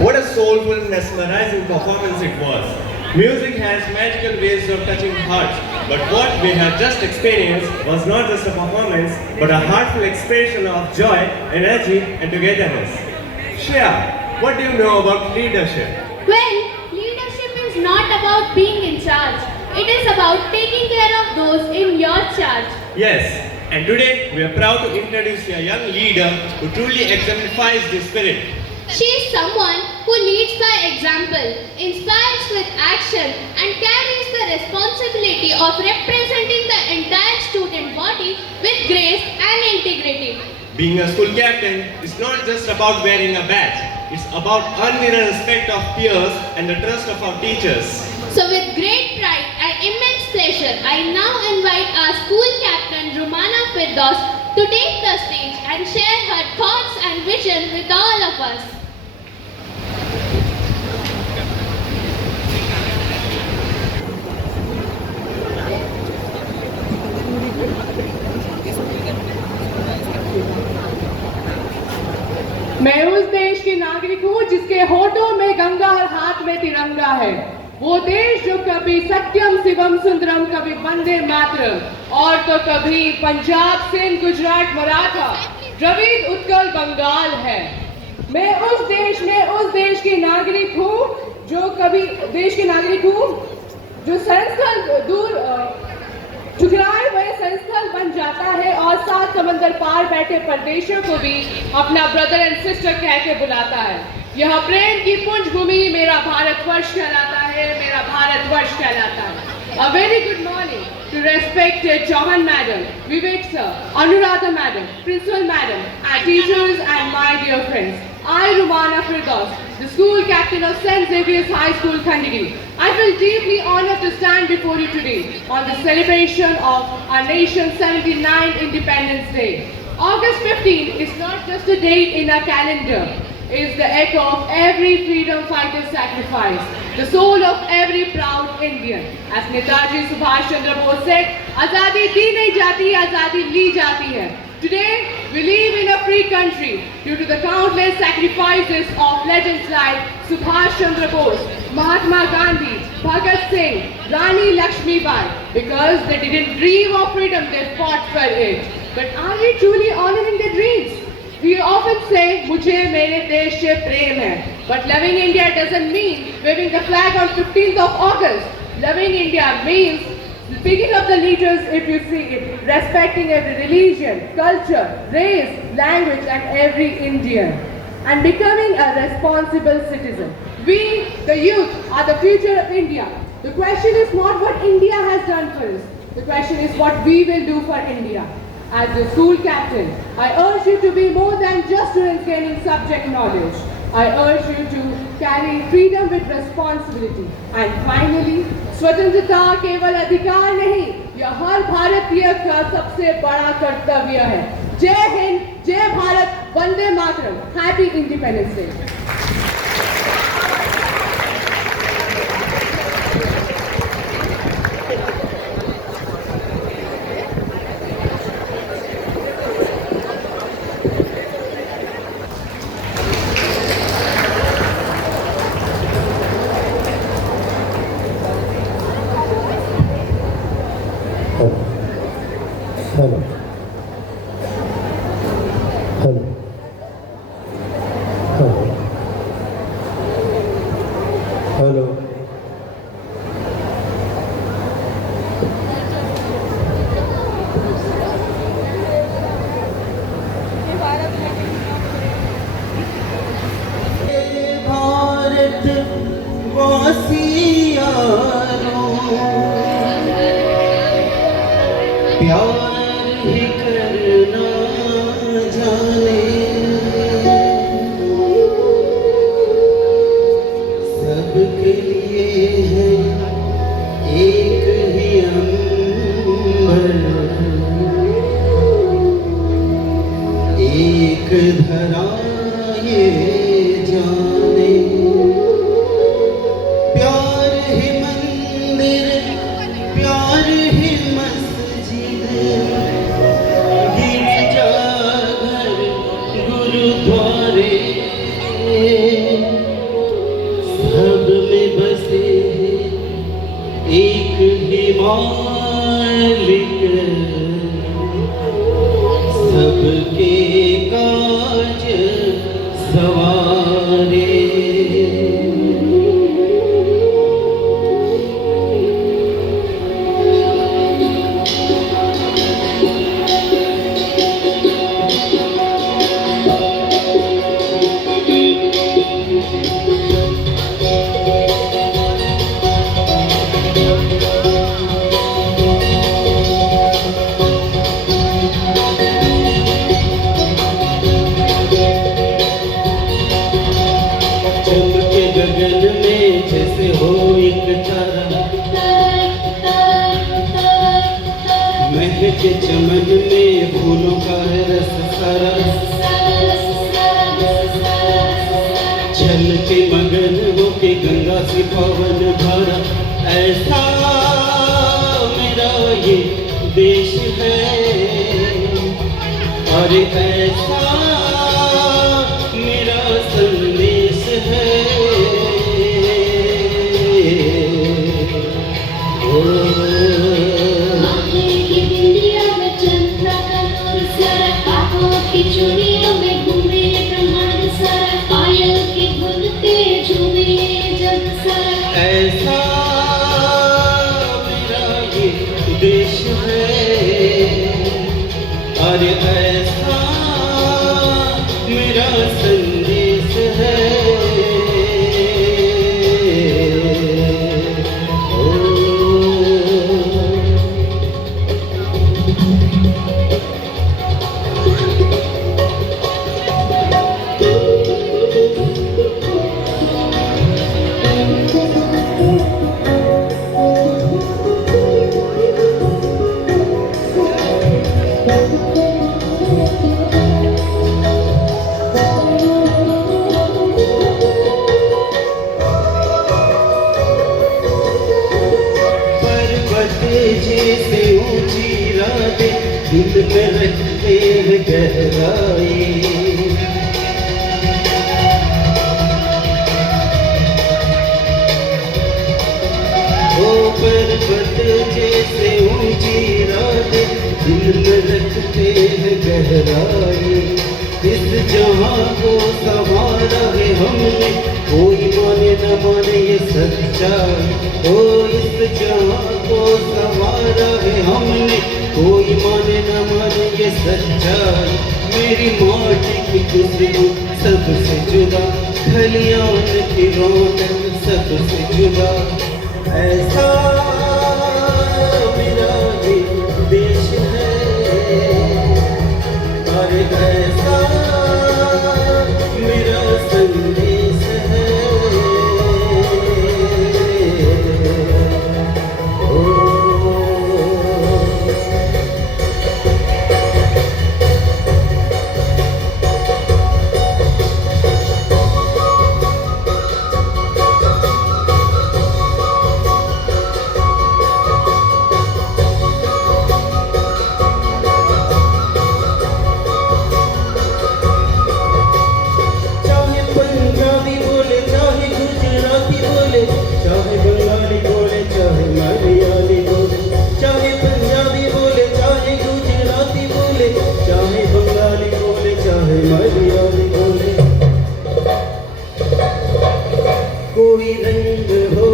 What a soulful, mesmerizing performance it was. Music has magical ways of touching hearts, but what we have just experienced was not just a performance, but a heartful expression of joy, energy, and togetherness. Shreya, what do you know about leadership? Well, leadership is not about being in charge. It is about taking care of those in your charge. Yes, and today we are proud to introduce a young leader who truly exemplifies this spirit. She is someone who leads by example, inspires with action, and carries the responsibility of representing the entire student body with grace and integrity. Being a school captain is not just about wearing a badge. It's about earning the respect of peers and the trust of our teachers. So with great pride and immense pleasure, I now invite our school captain Rumana Firdaus to take the stage and share her thoughts and vision with all of us. मैं उस देश की नागरिक हूँ जिसके होठों में गंगा और हाथ में तिरंगा है। वो देश जो कभी सत्यम शिवम सुंदरम, कभी वंदे मातरम और तो कभी पंजाब सिंध गुजरात मराठा द्रविड़ उत्कल बंगाल है। मैं उस देश की नागरिक हूँ जो संस्थल दूर ठुकराए हुए संस्थल बन जाता है और 7 समंदर पार बैठे परदेशियों को भी अपना ब्रदर एंड सिस्टर कह के बुलाता है। यह प्रेम की पुंज भूमि मेरा भारतवर्ष कहलाता है, मेरा भारतवर्ष कहलाता है। A very good morning to respected Chauhan Madam, Vivek Sir, Anuradha Madam, Principal Madam, our teachers and my dear friends. I, Rumana Firdaus, the school captain of St. Xavier's High School, Khandagiri. I feel deeply honored to stand before you today on the celebration of our nation's 79th Independence Day. August 15 is not just a date in our calendar. It is the echo of every freedom fighter's sacrifice, the soul of every proud Indian. As Netaji Subhash Chandra Bose said, "Azadi di nahi jati, azadi li jati hai." Today, we live in a free country due to the countless sacrifices of legends like Subhash Chandra Bose, Mahatma Gandhi, Bhagat Singh, Rani Lakshmibai. Because they didn't dream of freedom, they fought for it. But are we truly honoring their dreams? We often say, "Mujhe mere desh se prem hai." But loving India doesn't mean waving the flag on 15th of August. Loving India means picking up the leaders if you see it, respecting every religion, culture, race, language and every Indian, and becoming a responsible citizen. We, the youth, are the future of India. The question is not what India has done for us. The question is what we will do for India. As the school captain, I urge you to be more than just students gaining subject knowledge. I urge you to carry freedom with responsibility. And finally, स्वतंत्रता केवल अधिकार नहीं, यह हर भारतीय का सबसे बड़ा कर्तव्य है। जय हिंद, जय भारत, वंदे मातरम। Happy independence day. Hello. Hello. Hello. Hello. भारत वासियों प्यार ही करना जाने, सबके लिए है एक ही अंबर, एक धरा ये जाने, प्यार ही मंदिर, प्यार ही मस्जिद, गिरजा घर, गुरुद्वारे, सब में बसे एक ही मालिक, सबके काज सवारे। चमके गगन में जैसे हो एक तारा, महके चमन में फूलों का है रस सारा, छलके मगन हो के गंगा से पवन धारा, ऐसा मेरा ये देश है, और ऐसा मेरा संदेश है। चुनियों में घूमे ब्रह्मांड सारा, पायल के घुलते झूमे जग सारा, ऐसा मेरा ये देश है, और ऐसा मेरा संदेश है। जैसे ऊंची रातें दिल में रखते हैं गहराई, ओ पर्वत जैसे ऊंची रातें दिल में रखते हैं गहराई, इस जहां को संवारा है हमने, कोई माने न माने ये सच्चाई, ओ इस जहां को संवारा है हमने, कोई माने न माने ये सच्चाई, मेरी माटी की खुशबू सबसे जुदा, खलियान की रौनक सबसे जुदा, ऐसा मेरा ये देश है, और ऐसा मेरा संदेश है। कोई रंग हो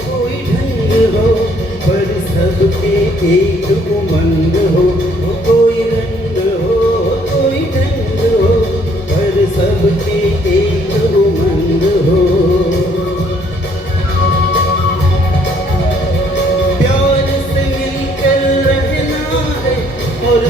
कोई ढंग हो, पर सबके एक उमंग हो, कोई रंग हो कोई ढंग हो, पर सबके एक उमंग हो, प्यार से मिलकर रहना है और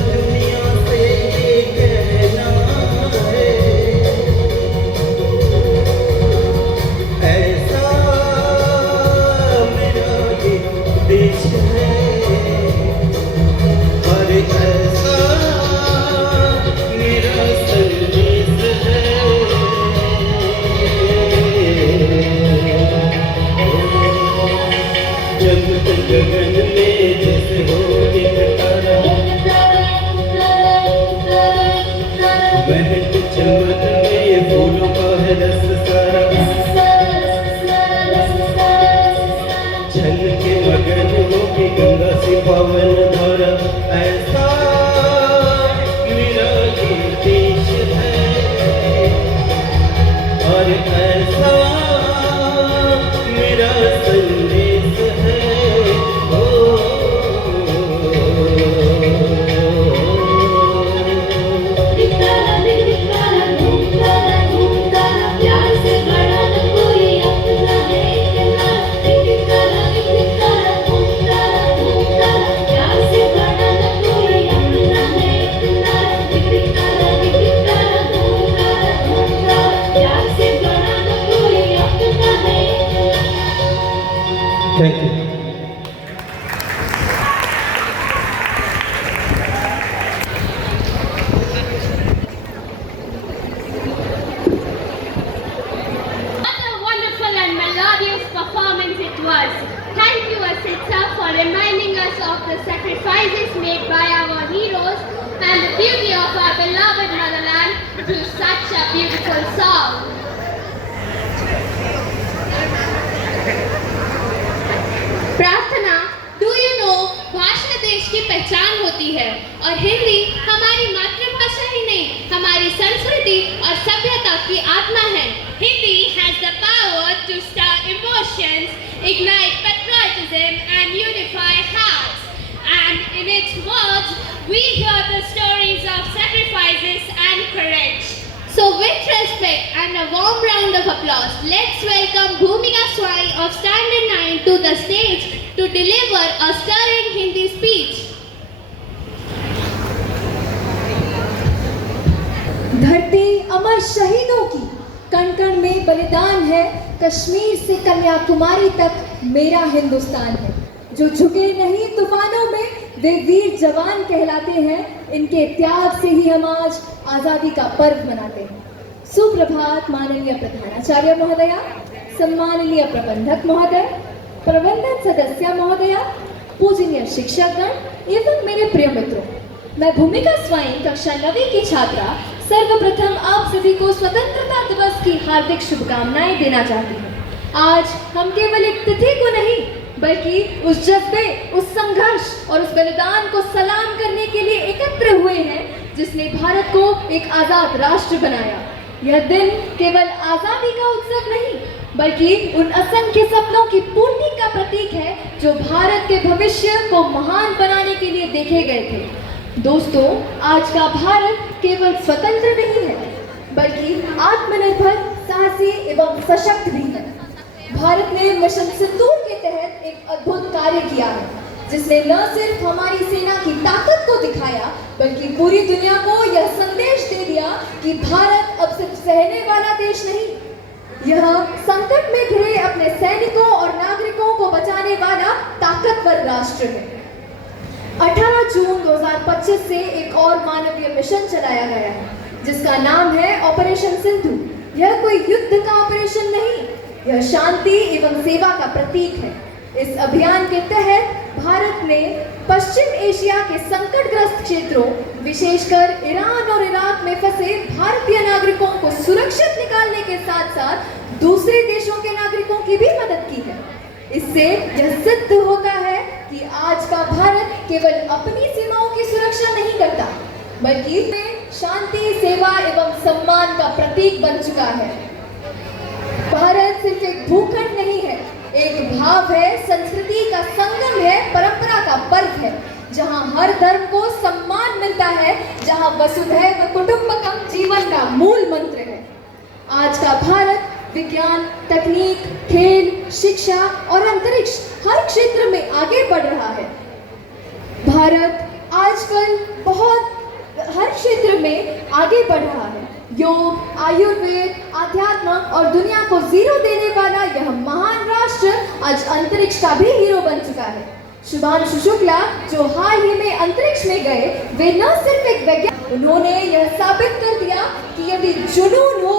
प्रार्थना, डू यू नो, भाषा देश की पहचान होती है और हिंदी हमारी मातृभाषा ही नहीं, हमारी संस्कृति और सभ्यता की आत्मा है। Hindi has the power to stir emotions, ignite patriotism and unify hearts. And in its words, we hear the stories of sacrifices and courage. So with respect and a warm round of applause, let's welcome Bhumika Swai of Standard 9 to the stage to deliver a stirring Hindi speech. धरती अमर शहीदों की, कण कण में बलिदान है, कश्मीर से कन्याकुमारी तक मेरा हिंदुस्तान है। जो झुके नहीं तूफानों में, वे वीर जवान कहलाते हैं। इनके त्याग से ही हम आज आज़ादी का पर्व मनाते हैं। सुप्रभात माननीय प्रधानाचार्य महोदया, सम्माननीय प्रबंधक महोदय, प्रबंधन सदस्य महोदया, पूजनीय शिक्षकगण एवं मेरे प्रिय मित्रों, मैं भूमिका स्वाई कक्षा 9वीं की छात्रा सर्वप्रथम आप सभी को स्वतंत्रता दिवस की हार्दिक शुभकामनाएं देना चाहती हूँ। आज हम केवल एक तिथि को नहीं बल्कि उस जज्बे, उस संघर्ष और उस बलिदान को सलाम करने के लिए एकत्र हुए हैं जिसने भारत को एक आजाद राष्ट्र बनाया। यह दिन केवल आजादी का उत्सव नहीं बल्कि उन असंख्य सपनों की पूर्ति का प्रतीक है जो भारत के भविष्य को महान बनाने के लिए देखे गए थे। दोस्तों, आज का भारत केवल स्वतंत्र नहीं है बल्कि आत्मनिर्भर, साहसी एवं सशक्त भी है। भारत ने मिशन सिंदूर के तहत एक अद्भुत कार्य किया है जिसने न सिर्फ हमारी सेना की ताकत को दिखाया बल्कि पूरी दुनिया को यह संदेश दे दिया कि भारत अब सिर्फ सहने वाला देश नहीं, यह संकट में घिरे अपने सैनिकों और नागरिकों को बचाने वाला ताकतवर राष्ट्र है। 18 जून 2025 से एक और मानवीय मिशन चलाया गया है जिसका नाम है ऑपरेशन सिंधु। यह कोई युद्ध का ऑपरेशन नहीं, यह शांति एवं सेवा का प्रतीक है। इस अभियान के तहत भारत ने पश्चिम एशिया के संकटग्रस्त क्षेत्रों, विशेषकर ईरान और इराक में फंसे भारतीय नागरिकों को सुरक्षित निकालने के साथ साथ दूसरे देशों के नागरिकों की भी मदद की है। इससे यह सिद्ध होता है कि आज का भारत केवल अपनी सीमाओं की सुरक्षा नहीं करता बल्कि शांति, सेवा एवं सम्मान का प्रतीक बन चुका है। भारत सिर्फ एक भूखंड नहीं है, एक भाव है, संस्कृति का संगम है, परंपरा का पर्व है, जहां हर धर्म को सम्मान मिलता है, जहां वसुधैव कुटुंबकम जीवन का मूल मंत्र है। आज का भारत विज्ञान, तकनीक, खेल, शिक्षा और अंतरिक्ष हर क्षेत्र में आगे बढ़ रहा है। भारत आजकल हर क्षेत्र में आगे बढ़ रहा है। योग, आयुर्वेद, आध्यात्म और दुनिया को जीरो देने वाला यह महान राष्ट्र आज अंतरिक्ष का भी हीरो बन चुका है। शुभांशु शुक्ला जो हाल ही में अंतरिक्ष में गए, वे न सिर्फ एक वैज्ञानिक, उन्होंने यह साबित कर दिया कि यदि जुनून हो,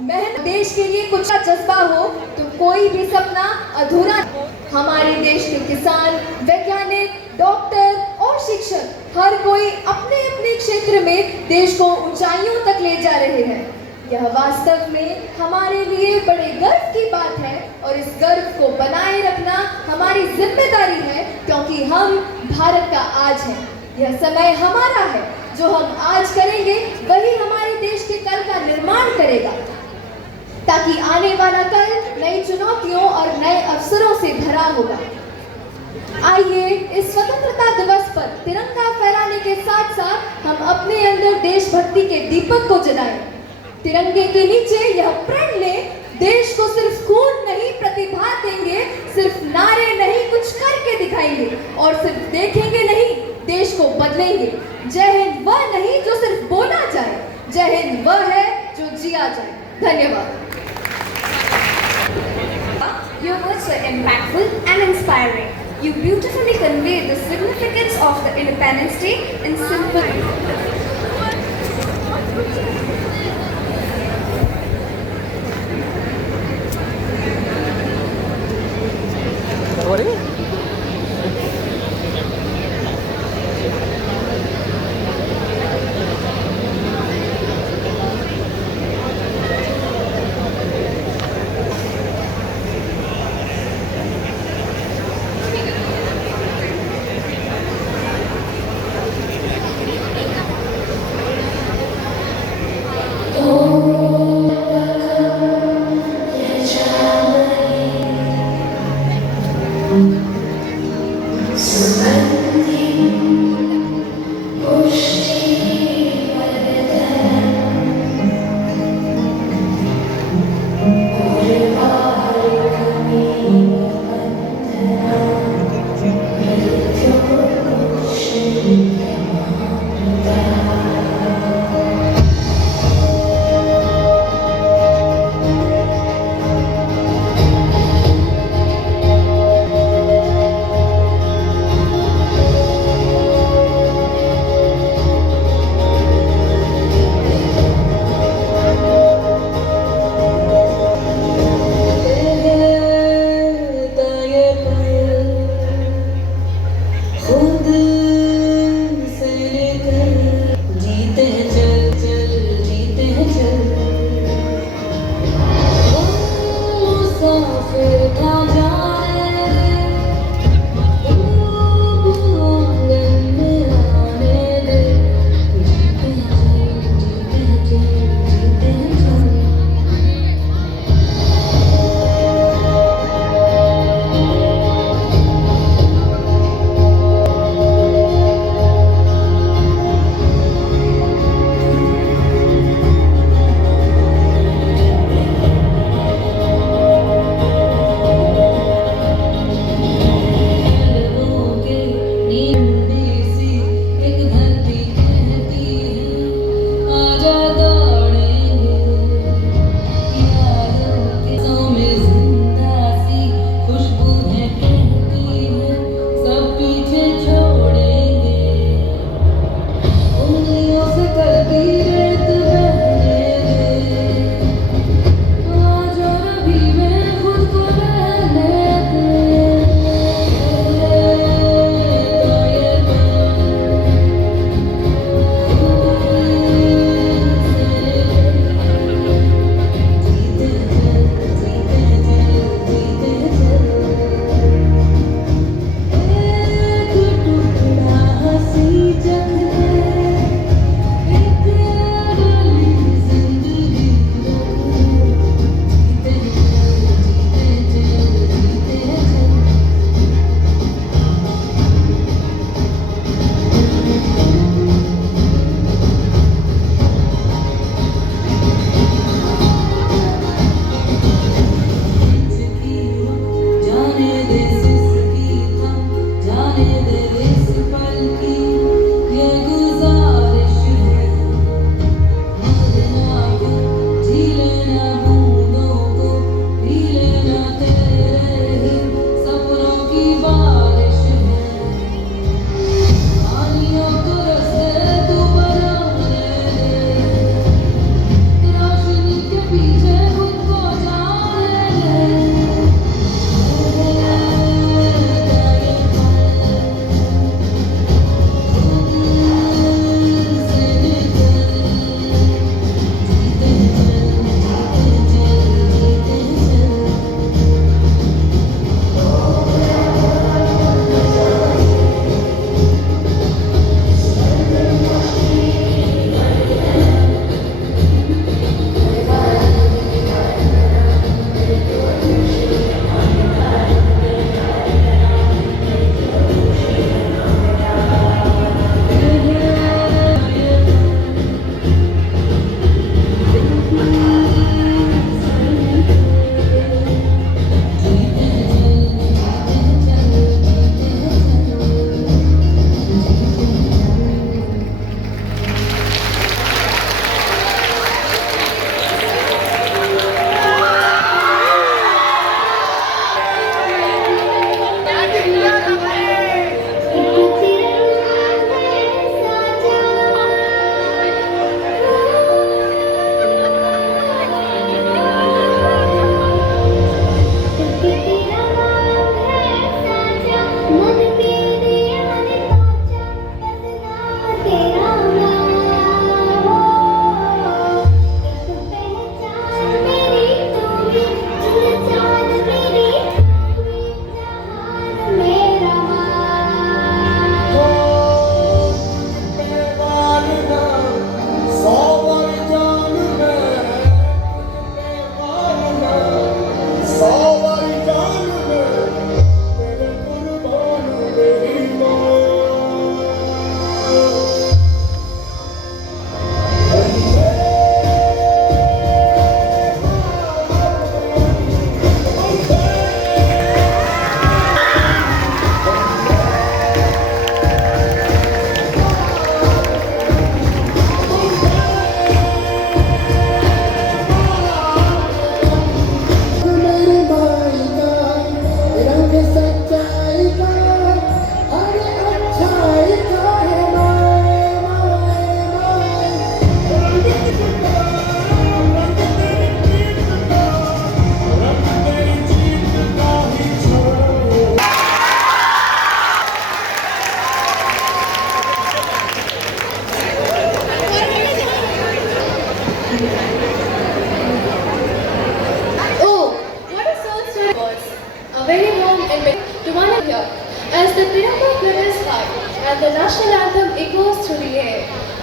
मेहनत, देश के लिए कुछ का जज्बा हो तो कोई भी सपना अधूरा। हमारे देश के किसान, वैज्ञानिक, डॉक्टर और शिक्षक हर कोई अपने अपने क्षेत्र में देश को ऊंचाइयों तक ले जा रहे हैं। यह वास्तव में हमारे लिए बड़े गर्व की बात है और इस गर्व को बनाए रखना हमारी जिम्मेदारी है क्योंकि हम भारत का आज हैं। यह समय हमारा है, जो हम आज करेंगे वही हमारे देश के कल का निर्माण करेगा ताकि आने वाला कल नई चुनौतियों और नए अवसरों से भरा होगा। आइए इस स्वतंत्रता दिवस पर तिरंगा फहराने के साथ साथ हम अपने अंदर देशभक्ति के दीपक को जलाएं। तिरंगे के नीचे यह प्रण लें, देश को सिर्फ खून नहीं प्रतिभा देंगे, सिर्फ नारे नहीं कुछ करके दिखाएंगे और सिर्फ देखेंगे नहीं देश को बदलेंगे। जय हिंद वह नहीं जो सिर्फ बोला जाए, जय हिंद वह है जो जिया जाए। धन्यवाद। Your words were impactful and inspiring. You beautifully conveyed the significance of the Independence Day in simple.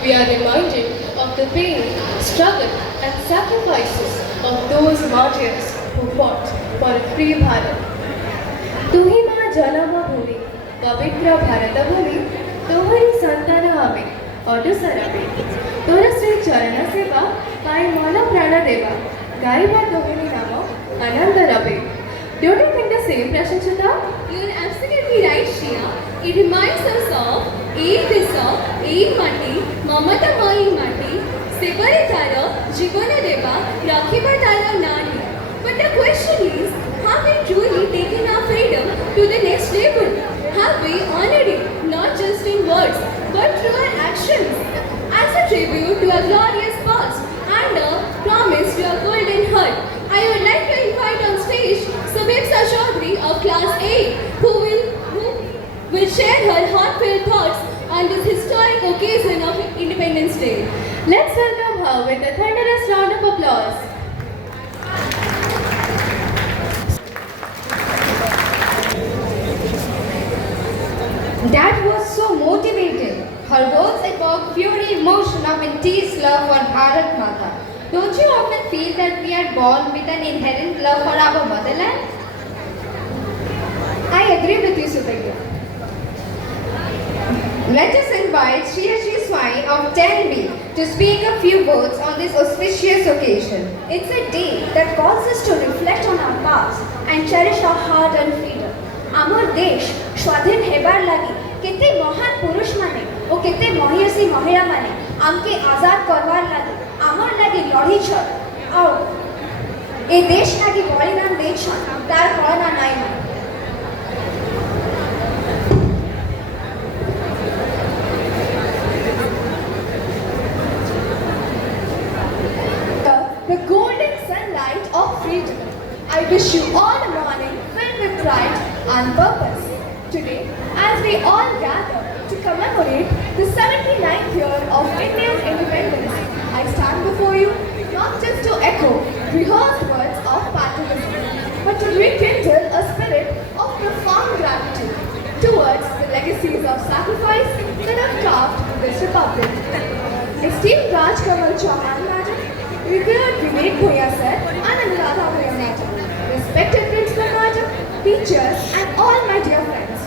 We are reminded of the pain, struggle and sacrifices of those martyrs who fought for a free Bharat. तू ही माँ जन्मभूमि पवित्र भारतभूमि तोहरी संतान हमें अनुसरवे तोर श्री चरण सेवा पाई मन प्राण देवा गाइबा तोहरी नाम आनंद रवे. Don't you think the same, Prashachita? You're absolutely right, Shreya. It reminds us of Ek Disa, Ek Mati, Mamata Mai Mati, Sebare Tara, Jivana Deva, Rakhiba Tara Nani. But the question is, have we truly taken our freedom to the next level? Have we honored it, not just in words, but through our actions? As a tribute to our glorious past and a promise to our golden heart, I would like to invite on stage Subhipsa Chaudhary of Class 8, who will share her heartfelt thoughts on this historic occasion of Independence Day. Let's welcome her with a thunderous round of applause. That was so motivating. Her words evoke pure emotion of intense love for Bharat Mata. Don't you often feel that we are born with an inherent love for our motherland? I agree with you, Subhagya. Let us invite Shri Shri Swai of 10B to speak a few words on this auspicious occasion. It's a day that calls us to reflect on our past and cherish our hard-earned freedom. Amar desh স্বাধীন Haber লাগি কেতে মহান পুরুষ মানে ও কেতে মহিয়সী মহিলা মানে আমকে আজাদ করবার লাগে আমার লাগে লড়িছন আও এই দেশ লাগি বলিদান দিয়েছন তার কলনা নাই না. The golden sunlight of freedom. I wish you all a morning filled with pride and purpose. Today, as we all gather to commemorate the 79th year of India's independence, I stand before you not just to echo rehearsed words of patriotism, but to rekindle a spirit of profound gratitude towards the legacies of sacrifice that have carved this republic. Esteemed Raj Kamal Chauhan, Madam, revered Vivek Bhoya sir and Anuradha Bhoya Madam, respected Principal Madam, teachers and all my dear friends.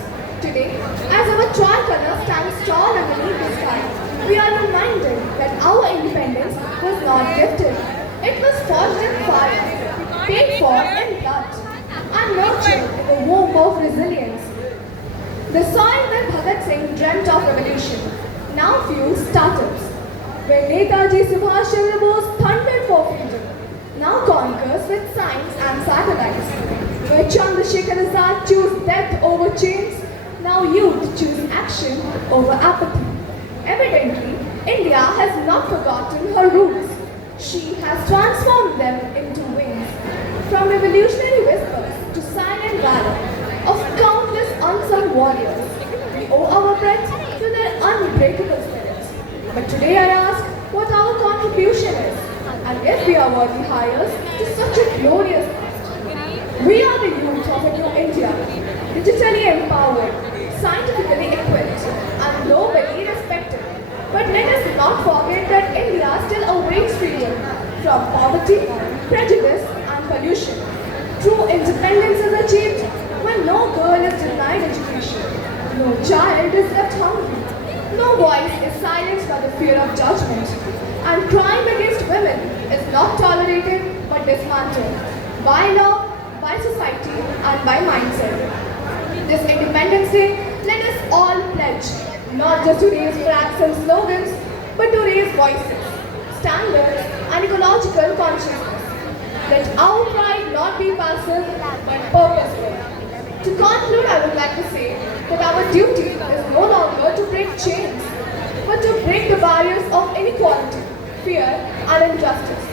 Today, as our tricolor stands tall underneath the sky, we are reminded that our independence was not gifted. It was forged in fire, paid for in blood, and nurtured in the womb of resilience. The soil where Bhagat Singh dreamt of revolution now fuels startups. Where Netaji Subhash Chandra Bose thundered for freedom, now conquers with science and satellites. Where Chandrasekhar Azad chose death over chains, now youth choose action over apathy. Evidently, India has not forgotten her roots. She has transformed them into wings. From revolutionary whispers to silent valor of countless unsung warriors, we owe our breath to their unbreakable spirits. But today I ask what our contribution is, and if we are worthy hires to such a glorious past. We are the youth of a new India, digitally empowered, scientifically equipped, and globally respected. But let us not forget that India still awaits freedom from poverty, prejudice, and pollution. True independence is achieved when no girl is denied education, no child is left hungry, no voice is silenced by the fear of judgment, and crime against women is not tolerated but dismantled by law, by society, and by mindset. This Independence Day, let us all pledge not just to raise flags and slogans, but to raise voices, standards, and ecological consciousness. Let our pride not be passive, but purposeful. To conclude, I would like to say that our duty is no longer to break chains, but to break the barriers of inequality, fear, and injustice.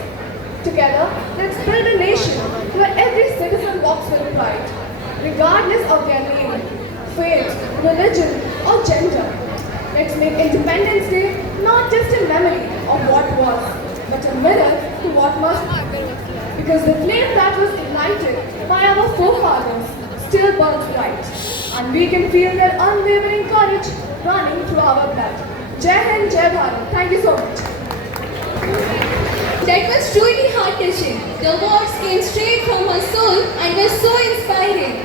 Together, let's build a nation where every citizen walks with pride, regardless of their name, faith, religion, or gender. Let's make Independence Day not just a memory of what was, but a mirror to what must be. Because the flame that was ignited by our forefathers still burns bright, and we can feel their unwavering courage running through our blood. Jai Hind, Jai Bharat. Thank you so much. That was truly heart-touching. The words came straight from her soul and were so inspiring.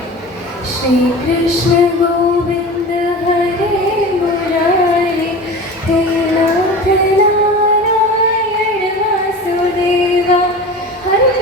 Shri Krishna Govinda Hare Murari He Nath Narayan Vasudeva Hare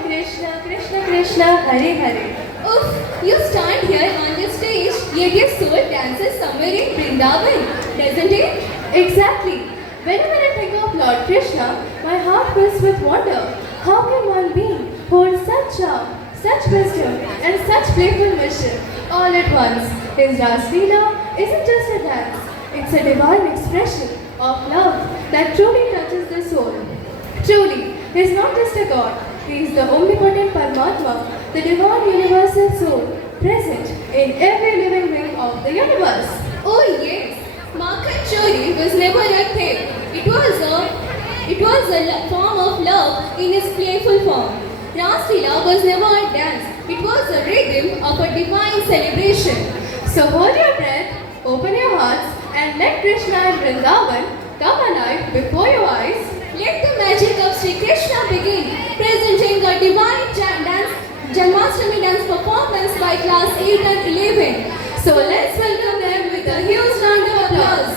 Krishna, Krishna Krishna, Hare Hare. Oof, you stand here on the stage, yet your soul dances somewhere in Vrindavan, doesn't it? Exactly. Whenever I think of Lord Krishna, my heart fills with wonder. How can one being hold such charm, such wisdom, and such playful mischief all at once? His Ras Leela isn't just a dance, it's a divine expression of love that truly touches the soul. Truly, he is not just a god, he is the omnipotent Paramatma, the divine universal soul, present in every living being of the universe. Oh yes, Makhan Chori was never a thing. It was a form of love in its playful form. Ras Leela was never a dance. It was a rhythm of a divine celebration. So hold your breath, open your hearts, and let Krishna and Vrindavan come alive before your eyes. Let the magic of Sri Krishna begin, presenting a divine Janmashtami dance performance by class 8 and 11. So let's welcome them with a huge round of applause.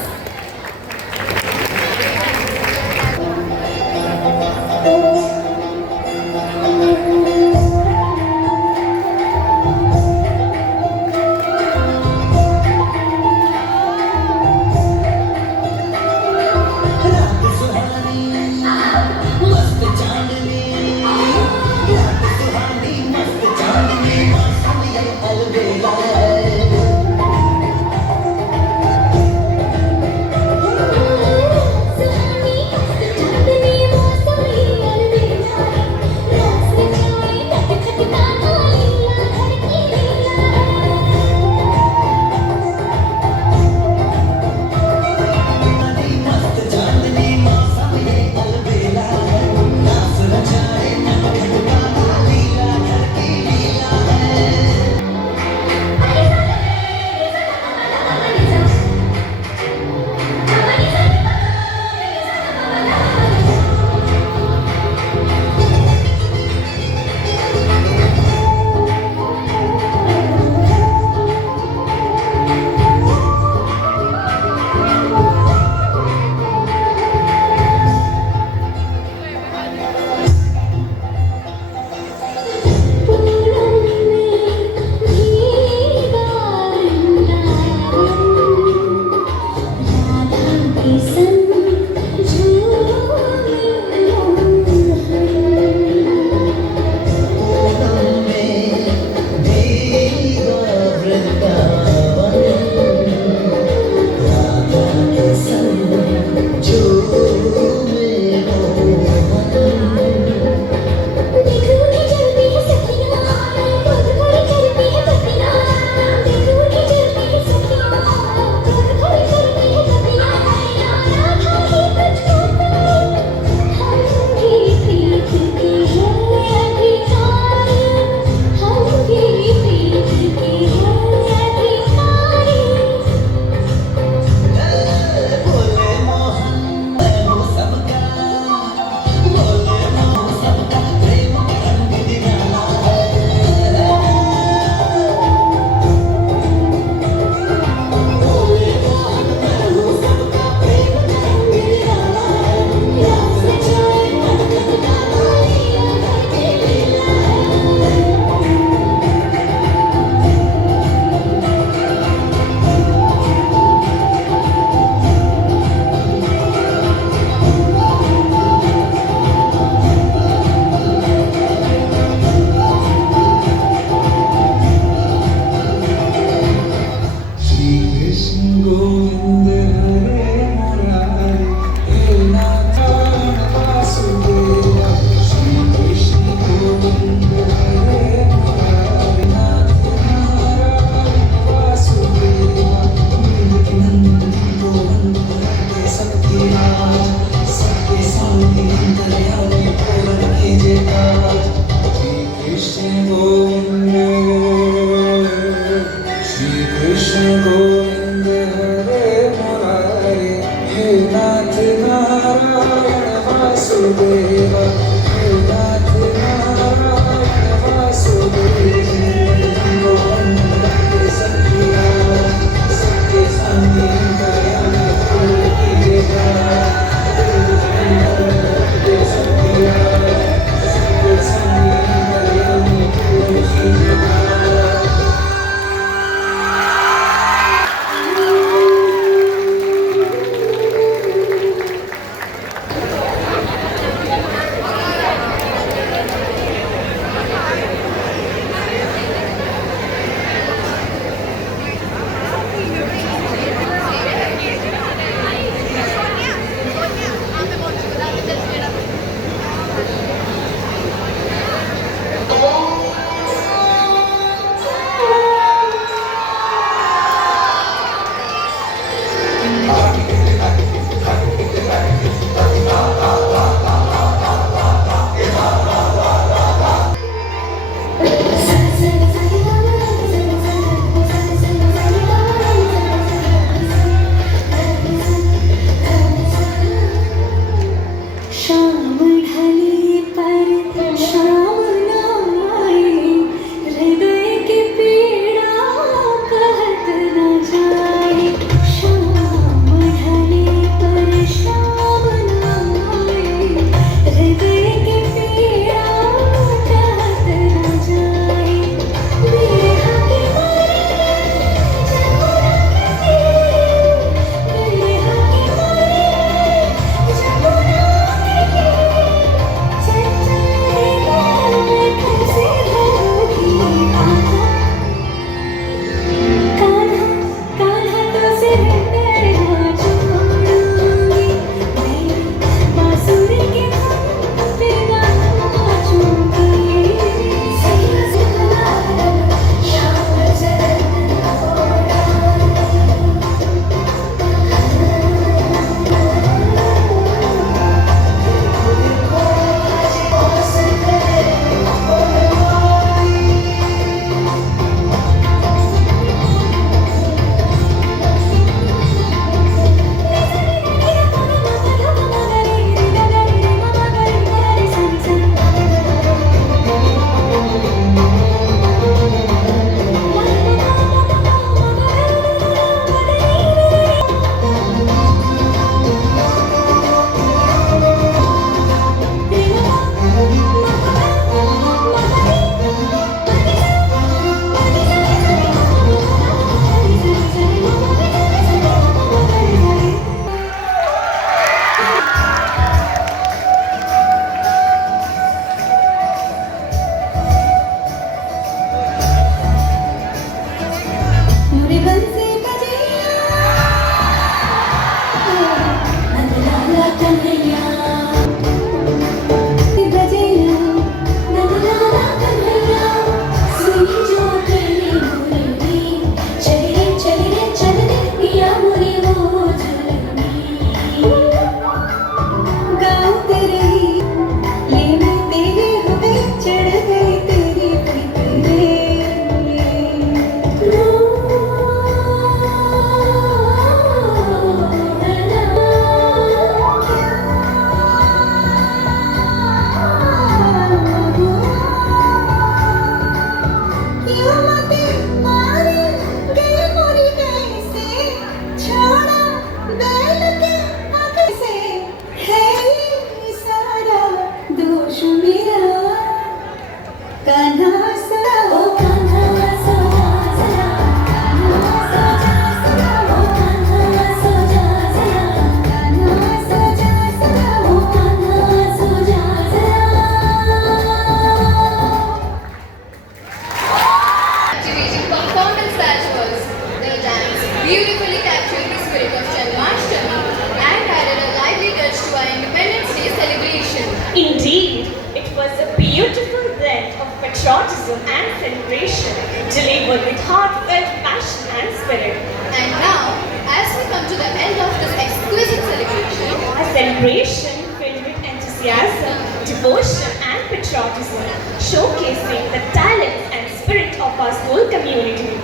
patriotism and celebration, delivered with heartfelt passion and spirit. And now, as we come to the end of this exquisite celebration, A celebration filled with enthusiasm, devotion and patriotism, showcasing the talents and spirit of our school community.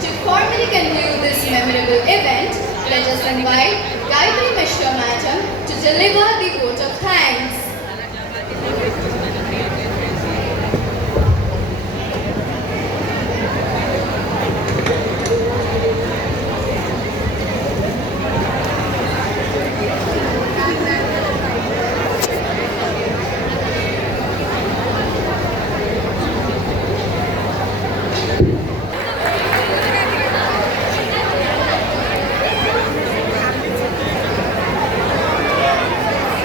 to formally conclude this memorable event, let us invite Gayatri Mission request your madam to deliver the vote of thanks.